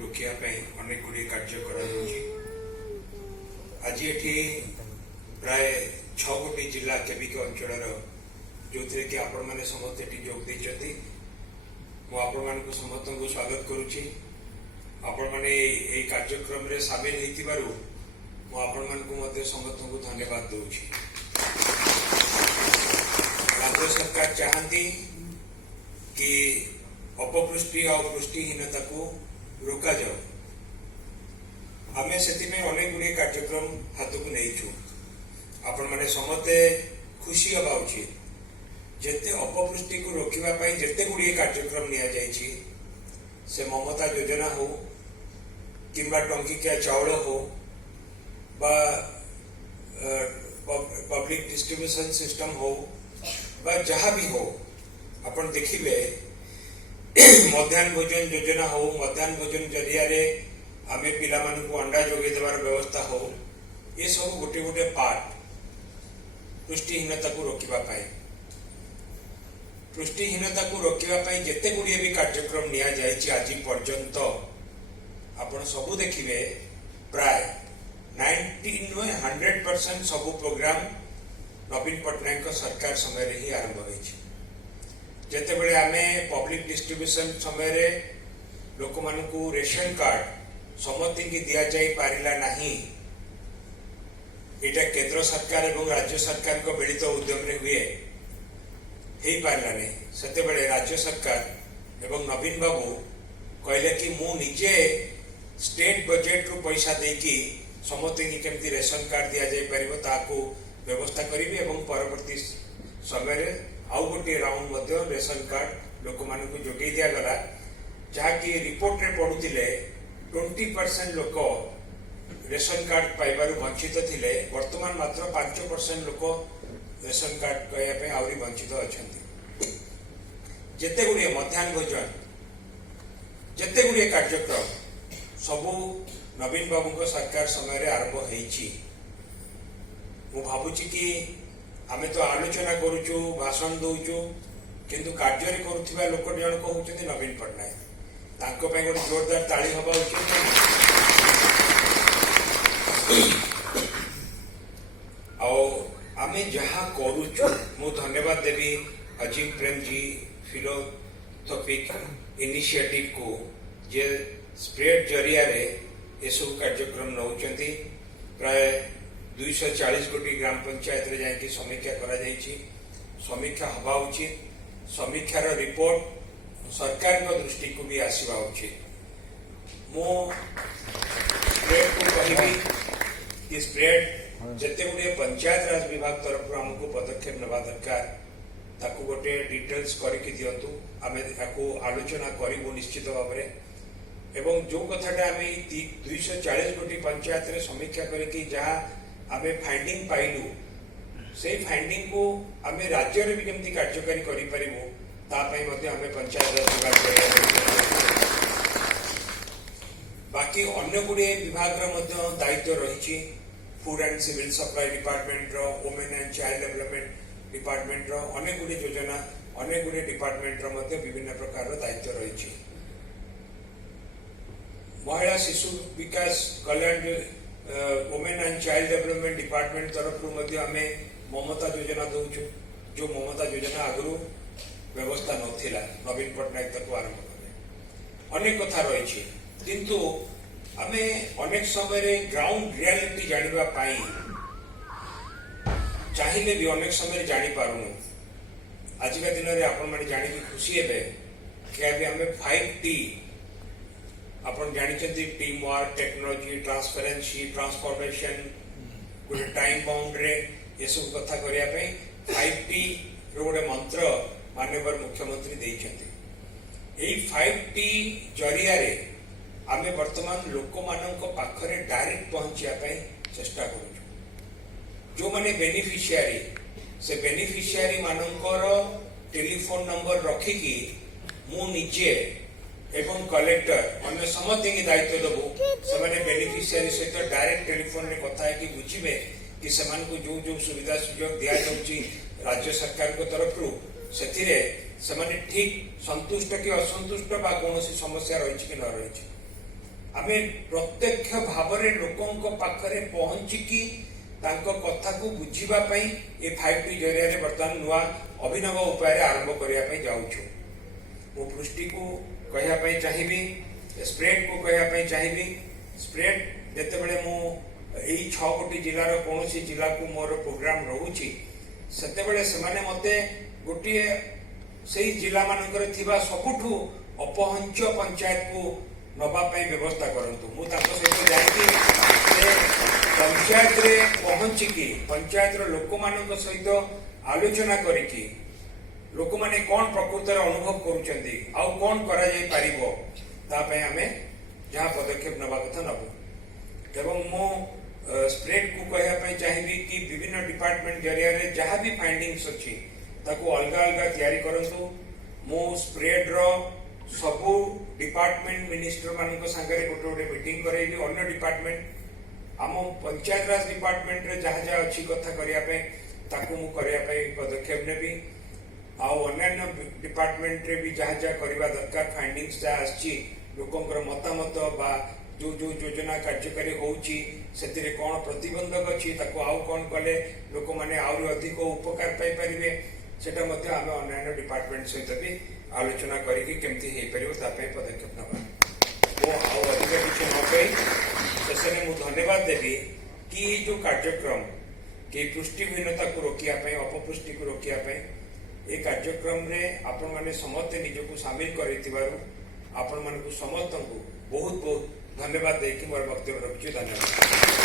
रोकने अनेक गुड़े कार्य आज ये प्राय 6 गोटी जिला केबिक अंचल जो थे कि आपण मैंने समस्त जोग देते मुझे समस्त को स्वागत करुच्ची आपण मैंने ये कार्यक्रम रे सामिल मुझे समस्त को धन्यवाद दूची। राज्य सरकार चाहती कि अपपुष्टि और पुष्टिहीनता को रोका जाओ। आमे से अनेक गुड़े कार्यक्रम हाथ को नहीं छु आपण मैंने समस्ते खुशी हवा उचित जिते अपपुष्टि को रोकने जिते गुड़े कार्यक्रम निया जाइछि से ममता योजना हो किंबा टंकिकिया चाउल हो बा पब्लिक डिस्ट्रीब्यूशन सिस्टम हो बा जहाँ भी हो अपन देखिए मध्याह्न भोजन योजना हो मध्याह्न भोजन जरिया आम पिला को अंडा जोगे देवार व्यवस्था हो ये सब गोटे गोटे पार्ट पुष्टिहीनता को रोकने पुष्टिहीनता को रोकने जिते गुड़िए भी कार्यक्रम निया जाइछि आज पर्यंत आपण सबू देखिए प्राय 90-100% सबू प्रोग्राम नवीन पट्टनायक सरकार समय ही आरंभ होइछि। जेते बेले आमे पब्लिक डिस्ट्रीब्यूशन समय रे लोक मानकू रेशन कार्ड समति की दिया जाई पारिला नहीं एटा केंद्र सरकार एवं राज्य सरकार को मिलित उद्यम रे हुए हेई पारिला नहीं सेते बेले राज्य सरकार एवं नवीन बाबू कहले कि मु निजे स्टेट बजेट रु पैसा देकी समति की केमती रेशन कार्ड दिया जाई परिबो ताकू व्यवस्था करिवे एवं परवर्ती समय रे आउ गोटे राउंड मध्य रेशन कार्ड लोक मानकू जोगे दिया गला जहाँ की रिपोर्ट रे पढ़ुतिले 20% लोक रेशन कार्ड पाइबारु वंचित थिले वर्तमान मात्र 5% लोक रेशन कार्ड पाइबा आउरी वंचित अछंती। जेते गुड़िए मध्याह्न भोजन जेते गुड़िए कार्यक्रम सबू नवीन बाबू को सरकार समय रे आरंभ होइछि। मु भाबुछि कि आमे तो आलोचना करूचु भाषण दउचु किंतु कार्य रे करूथिबा लोक जण कहउछथि नवीन पट्टनायक तांको पे गोटे जोरदार ताली हवा उचित। आमे जहाँ करूचु मु धन्यवाद देवी अजीम प्रेम जी फिलोसॉफिक इनिशिएटिव को जे स्प्रेड जरिया रे ये सब कार्यक्रम नौचंती प्राय 240 गोटी ग्राम पंचायत रे जाके समीक्षा करा जायछि। समीक्षा हवा उचित समीक्षार रिपोर्ट सरकार को दृष्टि को भी आसवा उचित। मो स्प्रेड को कहिबी कि स्प्रेड जते गुड़े पंचायत राज विभाग तरफ हमको पदक्षेप नवा दरकार ताकू गोटे डिटेल्स करके दियंतु आमे ताकू आलोचना करिबो निश्चित भाव में एवं जो कथाटा आमे 240 गोटी पंचायत रे समीक्षा करके जहाँ आमे फाइंडिंग पाइलु से फाइंडिंग को आमे राज्य रे भी केमती कार्यकारी करि परिबो ता पई मध्ये आमे पंचायत राज विभाग बाकी अन्य गुड़े विभाग रा मध्ये दायित्व रहिछि। Food and civil supply department रो women and child development department रो अनेक गुड़े योजना अनेक गुड़े डिपार्टमेंट रो मध्ये विभिन्न प्रकार रो दायित्व रहिछि। महिला शिशु विकास कल्याण women and child development department तरफ आमे ममता योजना दौचु जो ममता योजना आगु व्यवस्था नथिला नवीन पट्टनायक तक आरंभ कले अनेक कथा रही किंतु आमे अनेक समय रे ग्राउंड रियलिटी जानिबा पाई चाहिए भी अनेक समय जानी पारुनु। आज का दिन रे आपण माने जानि की खुशी हेबे कि अभी हमें 5T अपन जानिछंती team work technology transparency transformation गोटे टाइम बाउंड रे ये सब कथा करिया पे 5T रो गोटे मंत्र माननीय मुख्यमंत्री देइछंती। एई 5T जरिया रे आमे वर्तमान लोक मानक पाखरे डायरेक्ट पहुंचिया पे चेष्टा करूछु। जो माने बेनिफिशियरी से बेनिफिशियरी मानकर टेलीफोन नंबर रखिकी मु निजे एवं कलेक्टर अन्य समस्त की दायित्व देबू से बेनिफिशियरी सहित डायरेक्ट टेलीफोन रे कथा है कि बुझे कि सेमान को जो जो सुविधा सुजोग दिया जाउची राज्य सरकार को तरफ रु से ठीक संतुष्ट कि असंतुष्ट बा कौन समस्या रही कि न रही आमे प्रत्यक्ष भाव में लोकों पाखरे पहुंचिकी तांको कथा को बुझीबा पई ए 5T जरिया रे वर्तमान नुआ अभिनव उपाय आरंभ करिया पई जाउछु। मो पृष्टि को कहया पई चाहिबी, स्प्रेड को कहया पई चाहिबी। स्प्रेड जते बेले मो एई 6 गोटी जिल्लार कोनोसी जिल्ला को मोर प्रोग्राम रहूची सते बेले सेमाने मते गोटी सेई जिल्ला मानकर थिबा सबुठु अपहंच पंचायत को नबा पई व्यवस्था करंतु। मु ताको सहित जाईकी से पंचायत रे पहुंचिकी पंचायत रो लोक मानक सहित आलोचना करिकी लोक माने कोन प्रकृतर अनुभव करूचंती आ कोन करा जाय पारिबो ता पई हमें जहां पदक्षेप नबा कथा नबो। एवं मो स्प्रेड को कहया पई चाहिबी कि विभिन्न डिपार्टमेंट जरिया रे जहां भी फाइंडिंग्स अछि ताको अलग अलग तैयारी करंतु। मो स्प्रेड रो सबु डिपार्टमेंट मिनिस्टर मानक संगे गोटे गोटे मीटिंग करैली अन्य डिपार्टमेंट आम पंचायत राज डिपार्टमेंट रे जहाँ जहाँ अच्छी कथा करिया पे ताकू मु करिया पे पदक्षेप नेबी आ अन्य डिपार्टमेंट रे भी जहाँ जहाँ करबा दरकार फाइंडिंग्स जहाँ आछि लोकंकर मतामत बा जो जो योजना कार्यकारी होउची सेतिरे कोन प्रतिबंधक अछि ताकू आउ कोन कले लोक माने आउरी अधिक उपकार पाई परिबे सेटा मध्ये आमे अन्य डिपार्टमेंट सहित भी आलोचना करिकि केमती हे परिबो ता पे पदक्षेप नबा। वो आउ अधिक किछ न कहि शेषे मु धन्यवाद देवी कि जो कार्यक्रम कि पुष्टिहीनता को रोकिया पे अपपुष्टि को रोकिया पे ए कार्यक्रम रे आपण माने समस्त निजको शामिल करितिबारु आपण मानकु समस्त को बहुत बहुत धन्यवाद देकी मोर वक्तव्य रखछु। धन्यवाद।